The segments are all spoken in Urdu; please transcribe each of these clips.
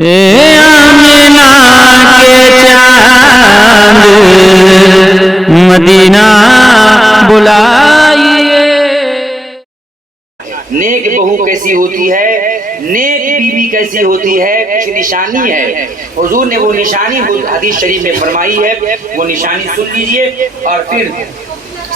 آمینہ کے چاند مدینہ بلائیے۔ نیک بہو کیسی ہوتی ہے، نیک بیوی کیسی ہوتی ہے، کچھ نشانی ہے۔ حضور نے وہ نشانی حدیث شریف میں فرمائی ہے، وہ نشانی سن لیجئے اور پھر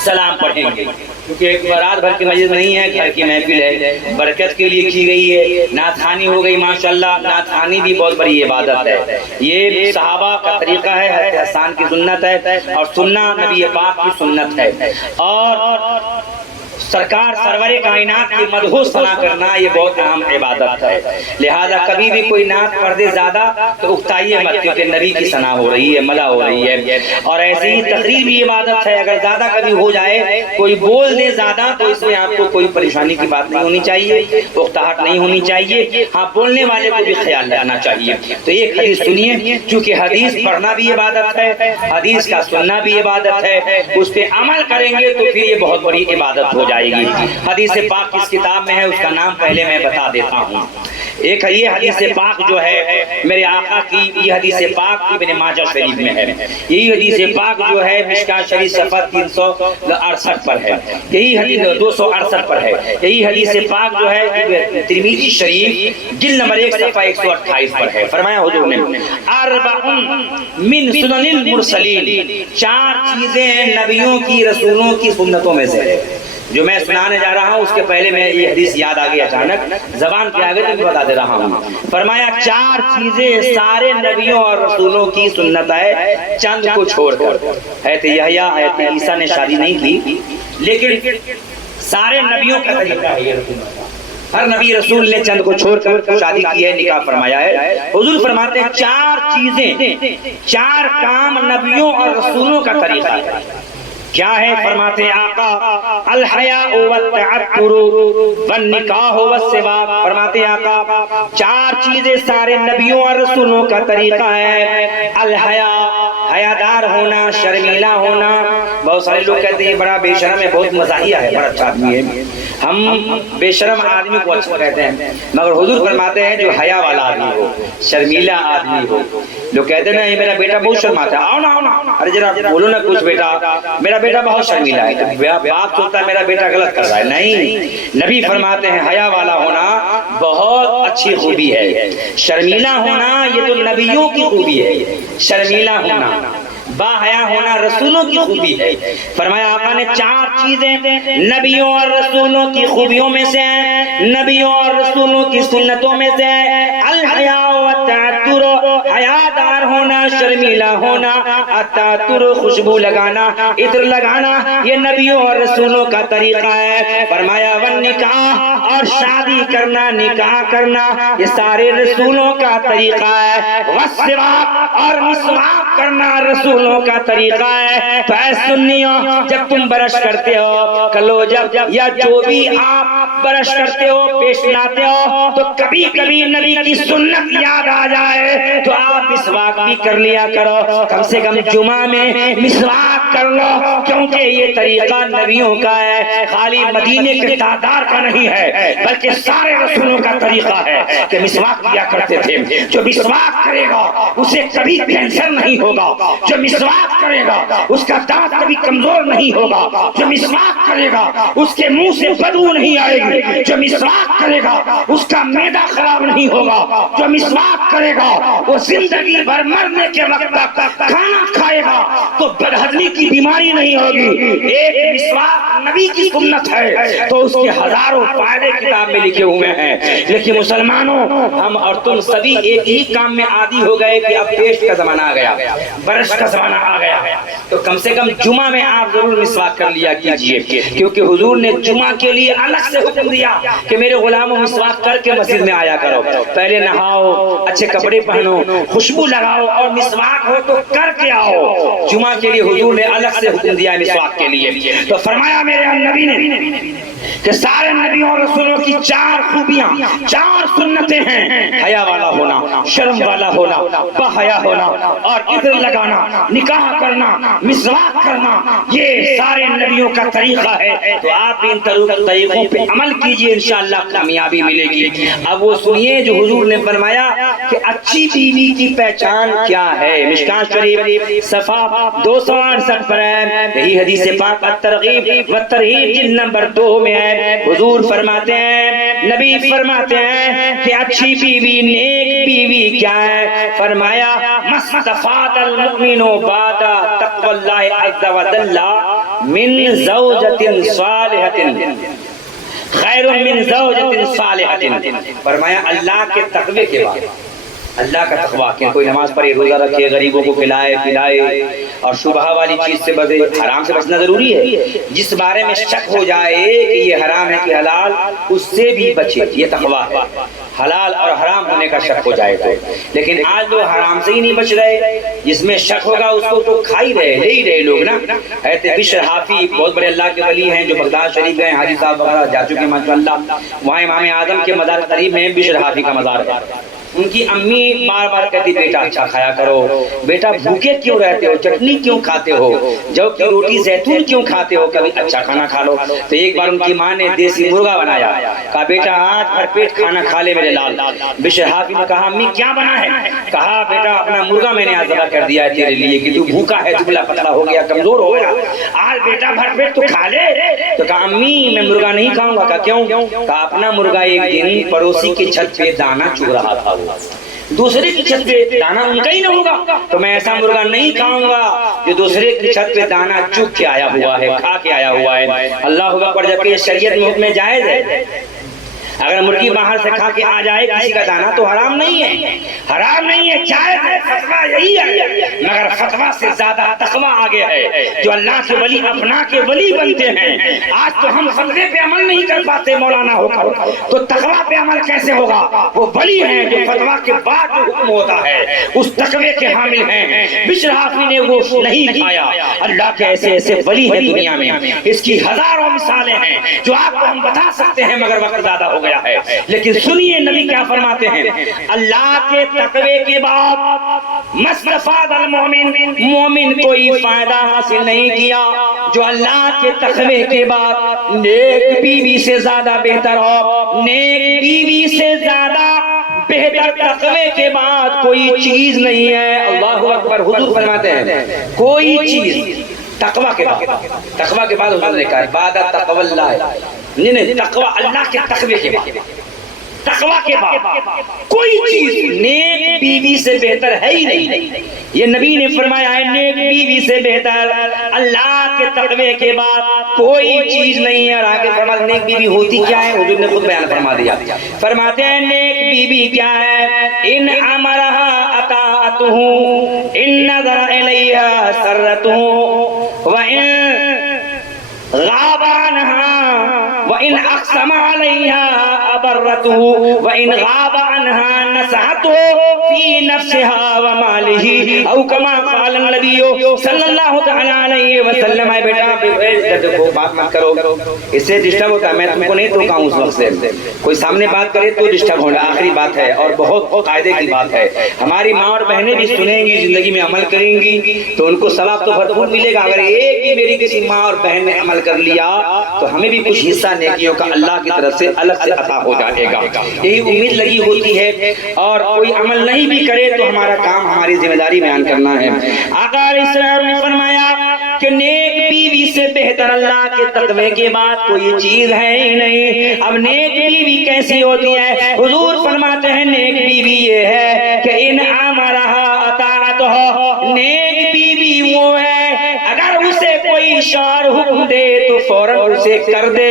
سلام پڑھیں گے، کیونکہ ایک رات بھر کی مجلس نہیں ہے، گھر کی محفل ہے، برکت کے لیے کی گئی ہے۔ نعت خوانی ہو گئی ماشاءاللہ، نعت خوانی بھی بہت بڑی عبادت ہے، یہ صحابہ کا طریقہ ہے، حضرت حسان کی سنت ہے، اور سننا نبی پاک کی سنت ہے، اور سرکار سرور کائنات کی مدح و ثنا کرنا یہ بہت اہم عبادت ہے۔ لہذا کبھی بھی کوئی نعت پڑھ دے زیادہ تو اکتائیے مت، کیونکہ نبی کی ثنا ہو رہی ہے، مدح ہو رہی ہے۔ اور ایسی ہی تقریر بھی عبادت ہے، اگر زیادہ کبھی ہو جائے، کوئی بول دے زیادہ، تو اس میں آپ کو کوئی پریشانی کی بات نہیں ہونی چاہیے، اکتاہٹ نہیں ہونی چاہیے، ہاں بولنے والے کو بھی خیال رکھنا چاہیے۔ تو ایک حدیث سنیے، چونکہ حدیث پڑھنا بھی عبادت ہے، حدیث کا سننا بھی عبادت ہے، اس پہ عمل کریں گے تو پھر یہ بہت بڑی عبادت ہو جائے گی۔ حدیث پاک کس کتاب میں ہے اس کا نام پہلے میں بتا دیتا ہوں۔ ایک یہ حدیث پاک جو ہے میرے آقا کی، یہ حدیث پاک ابن ماجہ شریف میں ہے، یہی حدیث پاک جو ہے مشکاۃ شریف صفحہ 368 پر ہے، یہی حدیث 268 پر ہے، یہی حدیث پاک جو ہے ترمذی شریف جلد نمبر 1 صفحہ 128 پر ہے۔ فرمایا حضور نے اربع من سنن المرسلین، 4 چیزیں نبیوں کی رسولوں کی سنتوں میں سے ہے۔ جو میں سنانے جا رہا ہوں اس کے پہلے میں یہ حدیث یاد آ گئی اچانک، زبان پہ آ گئی تو بتا دے رہا ہوں۔ فرمایا 4 چیزیں سارے نبیوں اور رسولوں کی سنت ہے، چند کو چھوڑ کر۔ حضرت یحییٰ حضرت عیسیٰ نے شادی نہیں کی، لیکن سارے نبیوں کا طریقہ ہے یہ رسول، ہر نبی رسول نے چند کو چھوڑ کر شادی کی ہے، نکاح فرمایا ہے۔ حضور فرماتے ہیں 4 چیزیں، 4 کام نبیوں اور رسولوں کا طریقہ ہے۔ کیا ہے؟ فرماتے ہیں آقا الحیاء والتعطر والنکاح والسواک۔ فرماتے ہیں آقا 4 چیزیں سارے نبیوں اور رسولوں کا طریقہ ہے۔ الحیاء، حیادار ہونا، شرمیلا ہونا۔ بہت سارے لوگ کہتے ہیں بڑا بے شرم ہے، بہت مزاحیہ ہے، بڑا اچھا آدمی ہے۔ ہم بے شرم آدمی کو اچھا کہتے ہیں، مگر حضور فرماتے ہیں جو حیا والا آدمی ہو، شرمیلا آدمی ہو۔ لوگ کہتے ہیں یہ میرا بیٹا بہت شرماتا ہے، آؤ نا آؤ نا، ارے ذرا بولو نا کچھ، بیٹا میرا بیٹا بہت شرمیلا ہے، تو باپ سوچتا ہے میرا بیٹا غلط کر رہا ہے۔ نہیں، نبی فرماتے ہیں حیا والا ہونا بہت اچھی خوبی ہے، شرمیلا ہونا یہ تو نبیوں کی خوبی ہے، شرمیلا ہونا، با حیا ہونا رسولوں کی خوبی ہے۔ فرمایا آقا نے 4 چیزیں نبیوں اور رسولوں کی خوبیوں میں سے ہیں، نبیوں اور رسولوں کی سنتوں میں سے ہیں۔ الحیاء والتعطر، حیادار ہونا، شرمیلا ہونا، التعطر خوشبو لگانا، عطر لگانا، یہ نبیوں اور رسولوں کا طریقہ ہے۔ فرمایا والنکاح، اور شادی کرنا، نکاح کرنا، یہ سارے رسولوں کا طریقہ ہے۔ والسواک، اور مسواک کرنا رسولوں کا طریقہ ہے۔ تو اے سنیوں، جب تم برش کرتے ہو، کلو جب یا جو بھی آپ برش کرتے ہو، پیش لاتے ہو، تو کبھی کبھی نبی کی سنت یاد آ جائے تو آپ مسواک بھی کر لیا کرو، کم سے کم جمعہ میں مسواک کر لو، کیونکہ یہ طریقہ نبیوں کا ہے، خالی مدینے کے تاجدار کا نہیں ہے، بلکہ سارے رسولوں کا طریقہ ہے کہ مسواک کیا کرتے تھے۔ جو مسواک کرے گا اسے کبھی کینسر نہیں ہوگا، جو مسواک کرے گا اس کا دانت کبھی کمزور نہیں ہوگا، جو مسواک کرے گا اس کے منہ سے بدبو نہیں آئے گی، جو مسواک کرے گا اس کا معدہ خراب نہیں ہوگا، جو مسواک کرے گا وہ زندگی بھر مرنے کے وقت تک کھانا کھائے گا تو بدہضمی کی بیماری نہیں ہوگی۔ ایک مسواک نبی کی سنت ہے تو اس کے ہزاروں فائدے کتاب میں لکھے ہوئے ہیں، لیکن مسلمانوں ہم اور تم سبھی ایک ہی کام میں عادی ہو گئے کہ اب پیسٹ کا زمانہ آ گیا، برش کا زمانہ آ گیا، تو کم سے کم جمعہ میں آپ ضرور مسواک کر لیا کیجئے، کیونکہ حضور نے جمعہ کے لیے الگ سے حکم دیا کہ میرے غلاموں مسواک کر کے مسجد میں آیا کرو، پہلے نہاؤ، اچھے کپڑے پہنو، خوشبو لگاؤ، اور مسواک ہو تو کر کے آؤ۔ جمعہ کے لیے حضور نے الگ سے حکم دیا مسواک کے لیے۔ تو فرمایا میرے نبی نے کہ سارے نبیوں اور رسولوں کی 4 خوبیاں، 4 سنتیں ہیں۔ حیا والا ہونا، شرم والا ہونا، باحیا ہونا اور عطر لگانا، نکاح کرنا، مسواک کرنا، یہ سارے نبیوں کا طریقہ ہے۔ تو آپ ان طریقوں پہ عمل کیجئے، انشاءاللہ کامیابی ملے گی۔ اب وہ سنیے جو حضور نے فرمایا کہ اچھی بیوی کی پہچان کیا ہے۔ مشکاۃ شریف صفحہ 268 پر ہے، یہی حدیث پاک الترغیب والترہیب جلد نمبر 2 میں ہے۔ حضور فرماتے ہیں، نبی فرماتے ہیں کہ اچھی بیوی، نیک بیوی کیا ہے؟ فرمایا مستفاد المؤمن بعد تقوی اللہ عز وجل من زوجۃ صالحۃ خیر من زوجۃ صالحۃ۔ فرمایا اللہ کے تقوی کے بعد، اللہ کا تقوی کہ کوئی نماز پڑھے، روزہ رکھے، غریبوں کو کھلائے پلائے اور شبہ والی چیز سے بچے۔ حرام سے بچنا ضروری ہے، جس بارے میں شک ہو جائے کہ یہ حرام ہے کہ حلال، اس سے بھی بچے، یہ تقوی ہے۔ حلال اور حرام ہونے کا شک ہو جائے تو، لیکن آج لوگ حرام سے ہی نہیں بچ رہے، جس میں شک ہوگا اس کو تو کھا ہی رہے، لے ہی رہے لوگ نا۔ حضرت بشر حافی بہت بڑے اللہ کے ولی ہیں جو بغداد شریف گئے، حاجی صاحب وغیرہ جا چکے ماشاءاللہ، وہاں امام اعظم کے مزار قریب میں بشر حافی کا مزار ہے۔ ان کی امی بار بار کہتی بیٹا اچھا کھایا کرو، بیٹا بھوکے کیوں رہتے ہو، چٹنی کیوں کھاتے ہو، جو کی روٹی زیتون کیوں کھاتے ہو، کبھی اچھا کھانا کھا لو۔ تو ایک بار ان کی ماں نے دیسی مرغا بنایا، کہا بیٹا آج بھر پیٹ کھانا کھا لے میرے لال۔ بشر حافی نے کہا امی کیا بنا ہے؟ کہا بیٹا اپنا مرغا میں نے آج ذبح کر دیا ہے تیرے لیے کہ تو بھوکا ہے، دبلا پتلا ہو گیا، کمزور ہو گیا، آج بیٹا بھر پیٹ تو کھا لے۔ تو کہا امی میں مرغا نہیں کھاؤں گا۔ کہا کیوں؟ کہا اپنا مرغا ایک دن پڑوسی کی چھت پہ دانا چگ رہا تھا، دوسرے کی چھت پہ دانا ان کا ہی نہ ہوگا، تو میں ایسا مرغا نہیں کھاؤں گا جو دوسرے کی چھت پہ دانا چگ کے آیا ہوا ہے، کھا کے آیا ہوا ہے۔ اللہ اکبر، جبکہ شریعت میں حکم جائز ہے، اگر مرغی باہر سے کھا کے آ جائے کسی کا دانا تو حرام نہیں ہے، حرام نہیں ہے، جائز ہے، فتویٰ یہی ہے۔ مگر فتویٰ سے زیادہ تقویٰ آگے ہے، جو اللہ کے ولی اپنا کے ولی بنتے ہیں۔ آج تو ہم فتوے پہ عمل نہیں کر پاتے مولانا ہو کر، تو تقویٰ پہ عمل کیسے ہوگا؟ وہ ولی ہیں جو فتویٰ کے بعد جو حکم ہوتا ہے اس تقوی کے حامل ہیں۔ بشر حافی نے وہ نہیں کھایا۔ اللہ کے ایسے ایسے ولی ہیں دنیا میں، اس کی ہزاروں مثالیں ہیں جو آپ کو ہم بتا سکتے ہیں، مگر وقت زیادہ ہو گیا ہے۔ لیکن سنیے نبی کیا فرماتے ہیں، اللہ کے تقوی کے بعد مستفاد المومن، مومن کوئی فائدہ حاصل نہیں کیا جو اللہ کے تقوی کے بعد نیک بیوی سے زیادہ بہتر ہو۔ نیک بیوی سے زیادہ بہتر تقوی کے بعد کوئی چیز نہیں ہے۔ اللہ اکبر، حضور فرماتے ہیں کوئی چیز تقوی کے بعد، تقوی کے بعد حضور نے کہا بعد تقوی اللہ، نہیں تقوی اللہ کے تقوی کے بعد، تقوی کے بعد کوئی چیز نیک بیوی سے بہتر ہے ہی نہیں۔ یہ نبی نے فرمایا ہے نیک بیوی سے بہتر اللہ کے تقوی کے بعد کوئی چیز نہیں ہے۔ اور آگے فرمایا نیک بیوی ہوتی کیا ہے، حضور نے خود بیان فرما دیا۔ فرماتے ہیں نیک بیوی کیا ہے، ان امرها اطاعته ان نظر الیها سرته وان غاب عنها وان اقسم عليها ابرته وان غاب عنها نصحته في نفسها وماله او كما قال النبي صلی اللہ تعالی علیہ وسلم۔ ہے بیٹا دیکھو بات مت کرو، اس سے ڈسٹرب ہوتا ہے، میں تم کو نہیں ٹوکا ہوں اس وقت سے، کوئی سامنے بات کرے تو ڈسٹرب ہونا، آخری بات ہے اور بہت قاعدے کی بات ہے۔ ہماری ماں اور بہنیں بھی سنیں گی، زندگی میں عمل کریں گی تو ان کو ثواب تو بھرپور ملے گا۔ اگر ایک بھی میری کسی ماں اور بہن نے عمل کر لیا تو ہمیں بھی کچھ حصہ نیکیوں کا اللہ کی طرف سے الگ سے عطا ہو جائے گا، یہی امید لگی ہوتی ہے۔ اور کوئی عمل نہیں بھی کرے تو ہمارا کام، ہماری ذمہ داری بیان کرنا ہے۔ آقا علیہ السلام نے فرمایا کہ نیک بیوی سے بہتر اللہ کے تقوی کے بعد کوئی چیز ہے ہی نہیں۔ اب نیک بیوی کیسی ہوتی ہے؟ حضور فرماتے ہیں نیک بیوی یہ ہے کہ ان امرها اطاعته، نیک بیوی وہ ہے اگر اسے کوئی شوہر حکم دے تو فوراً اسے کر دے۔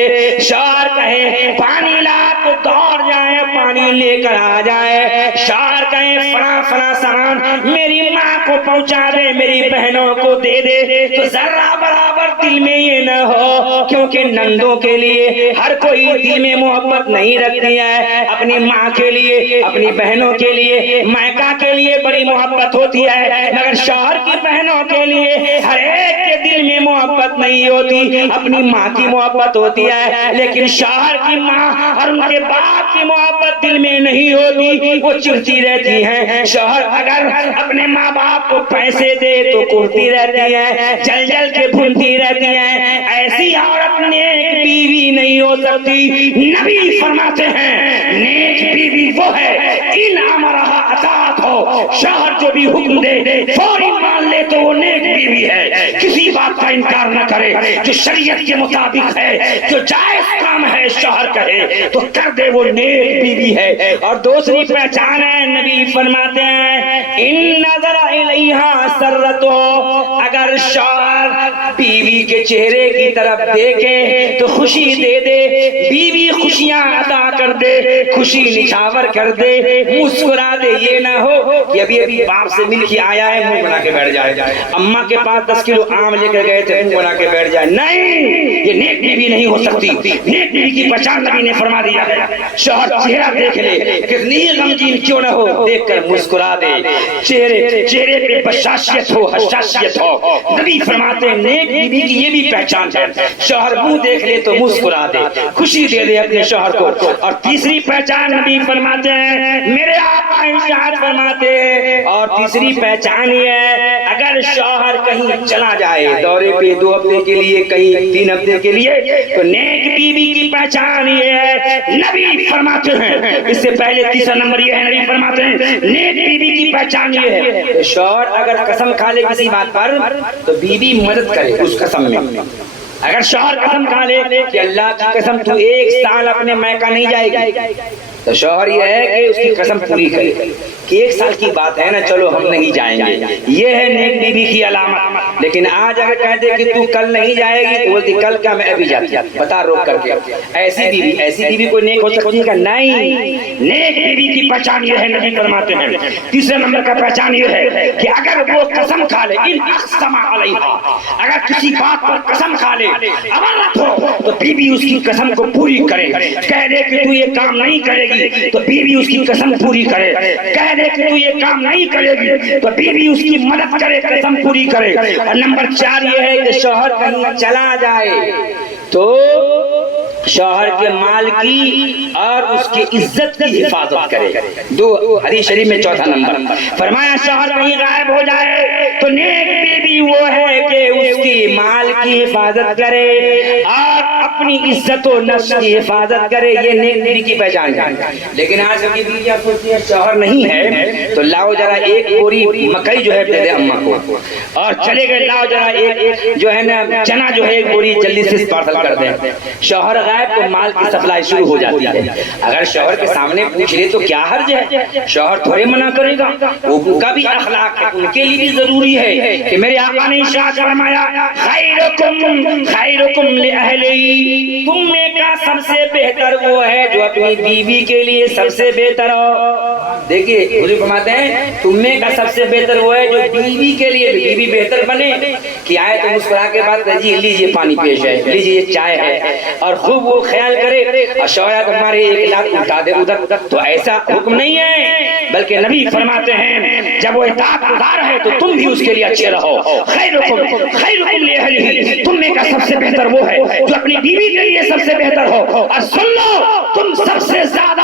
شوہر کہے پانی لا تو دوڑ جائے پانی لے کر آ جائے۔ شوہر کہے فلاں فلاں سامان میری ماں کو پہنچا دے، میری بہنوں کو دے دے، تو ذرہ برابر دل میں یہ نہ ہو، کیونکہ نندوں کے لیے ہر کوئی دل میں محبت نہیں رکھتی ہے، اپنی ماں کے لیے، اپنی بہنوں کے لیے، مائکہ کے لیے بڑی محبت ہوتی ہے، مگر شوہر کی بہنوں کے لیے ہر ایک کے دل میں محبت نہیں ہوتی، اپنی ماں کی محبت ہوتی ہے، لیکن شوہر کی ماں اور ان کے باپ کی محبت محبت دل میں نہیں ہوتی، وہ چڑھتی رہتی ہیں. شوہر اگر اپنے ماں باپ کو پیسے دے تو کرتی رہتی ہے، جل جل کے بھونتی رہتی ہے. ایسی عورت نیک بیوی نہیں ہو سکتی. نبی فرماتے ہیں نیک بیوی وہ ہے ان امرها اطاعت ہو، شوہر جو بھی حکم دے فوری مان لے تو وہ نیک بیوی ہے. کسی بات کا انکار نہ کرے، جو شریعت کے مطابق ہے، جو جائز کام ہے شوہر کہے تو کر دے، وہ نیک بیوی ہے. اور دوسری پہچان ہے، نبی فرماتے ہیں ان نظر الیہا سرت ہو، اگر شوہر بیوی کے چہرے کی طرف دیکھے تو خوشی دے دے، بیوی خوشیاں عطا کر دے، خوشی نچھاور کر دے، مسکرا دے. یہ نہ ہو کہ ابھی ابھی باپ سے مل کے آیا ہے منہ بنا کے بیٹھ جائے، اماں کے پاس 10 کلو آم لے کر گئے تھے منہ بنا کے بیٹھ جائے. نہیں، یہ نیک بیوی نہیں ہو سکتی. نیک بیوی کی پہچان نبی نے فرما دیا ہے شوہر چہرہ دیکھ لے، کتنی غمگین کیوں نہ ہو، دیکھ کر مسکرا دے، چہرے پہ بشاشیت ہو، حساسیت ہو. نبی فرماتے ہیں نیک بیوی کی یہ بھی پہچان ہے، شوہر منہ دیکھ لے تو مسکرا دے، خوشی دے دے اپنے شوہر کو. اور تیسری پہچان نبی فرماتے ہیں، میرے آقا ارشاد فرماتے ہیں، اور تیسری پہچان یہ ہے اگر شوہر کہیں چلا جائے دورے پہ 2 ہفتے کے لیے، کہیں 3 ہفتے کے لیے، تو نیک بیوی کی پہچان یہ ہے. نبی فرماتے ہیں اس سے پہلے تیسرا نمبر یہ ہے، نبی فرماتے ہیں نیک بیوی کی پہچان یہ ہے شوہر اگر قسم کھا لے کسی بات پر تو بیوی مدد کرے اس قسم میں. اگر شوہر قسم کھا لے کہ اللہ کی قسم تو 1 سال اپنے میکہ نہیں جائے گی، تو شوہر یہ ہے کہ اس کی قسم پوری کرے کہ 1 سال کی بات ہے نا، چلو ہم نہیں جائیں گے. یہ ہے نیک بیوی کی علامت. لیکن آج اگر کہہ دے کہ تو کل نہیں جائے گی تو بولتی کل کیا میں ابھی جاتی، بتا روک کر کے. ایسی بیوی کوئی نیک ہو سکتی ہے؟ نہیں. نیک بیوی کی پہچان یہ ہے، نبی فرماتے ہیں تیسرے نمبر کا پہچان یہ ہے کہ اگر وہ قسم کھا لے، ان اقسم علیہا، اگر کسی بات پر قسم کھا لے امانت ہو تو بیوی اس کی قسم کو پوری کرے. کہہ دے کہ تو یہ کام نہیں کرے گی تو بیوی اس کی قسم پوری کرے. کہہ دے کہ تو یہ کام نہیں کرے گی تو بیوی اس کی مدد کرے، قسم پوری کرے. اور نمبر 4 یہ ہے کہ شوہر کہیں چلا جائے تو شوہر کے مال کی اور اس کی عزت کی حفاظت کرے. 2 حدیث شریف میں چوتھا نمبر فرمایا شوہر کہیں غائب ہو جائے تو نیک بیوی وہ ہے کہ اس کی مال کی حفاظت کرے اور اپنی عزت و نفس کی حفاظت کرے. یہ نیک بیوی کی پہچان ہے. لیکن آج کی بیویاں سوچتی ہیں شوہر نہیں ہے تو لاؤ ذرا 1 بوری مکئی جو ہے دے دے اماں کو، اور چلے گئے لاؤ ذرا ایک جو ہے نا چنا جو ہے 1 بوری جلدی سے پارسل کر دیں. شوہر غائب تو مال کی سپلائی شروع ہو جاتی ہے. اگر شوہر کے سامنے پوچھ لے تو کیا حرج ہے، شوہر تھوڑے منع کرے گا. ان کا بھی اخلاق ہے، ان کے لیے بھی ضروری ہے کہ میرے آقا نے ارشاد فرمایا خیرکم لأہلہ، تم میں کا سب سے بہتر وہ ہے جو اپنی بیوی کے لیے سب سے بہتر ہو. دیکھیے حضور فرماتے ہیں تم میں کا سب سے بہتر وہ ہے جو بیوی کے لیے بیوی بہتر بنے. کہ آئے تو مسکرا کے بعد جی لیجیے پانی پیش ہے، لیجیے یہ چائے ہے، اور خوب وہ خیال کرے. اور شاید ہمارے 1 لاکھ اٹھا دے ادھر، تو ایسا حکم نہیں ہے. بلکہ نبی فرماتے ہیں جب وہ اطاعت گزار ہے تو تم بھی اس کے لیے اچھے رہو. خیرکم لأہلہ، تم میں کا سب سے بہتر وہ ہے جو اپنی بیوی کے لیے سب سے بہتر ہو. اور سن لو تم سب سے زیادہ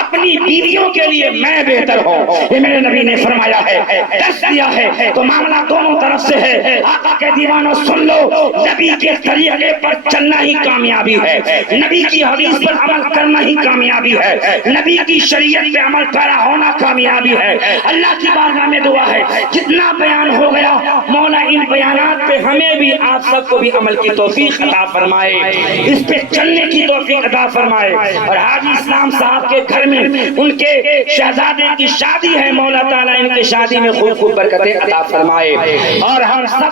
اپنی بیویوں کے لیے میں بہتر ہوں. یہ میرے نبی نے فرمایا ہے، درس دیا ہے. تو معاملہ دونوں طرف سے ہے. آقا کے دیوانوں سن لو، نبی کے طریقے پر چلنا ہی کامیابی ہے، نبی کی حدیث پر عمل کرنا ہی کامیابی ہے، نبی کی شریعت پہ عمل پیرا ہونا کامیابی ہے. اللہ کی بارگاہ میں دعا ہے جتنا بیان ہو گیا مولا ان بیانات پہ ہمیں بھی آپ سب کو بھی عمل کی توفیق عطا فرمائے، اس پہ چلنے کی توفیق عطا فرمائے. اور حاجی اسلام صاحب کے گھر میں ان کے شہزادے کی شادی ہے، مولا تعالیٰ ان کے شادی میں خوب خوب برکتیں عطا فرمائے. اور ہم سب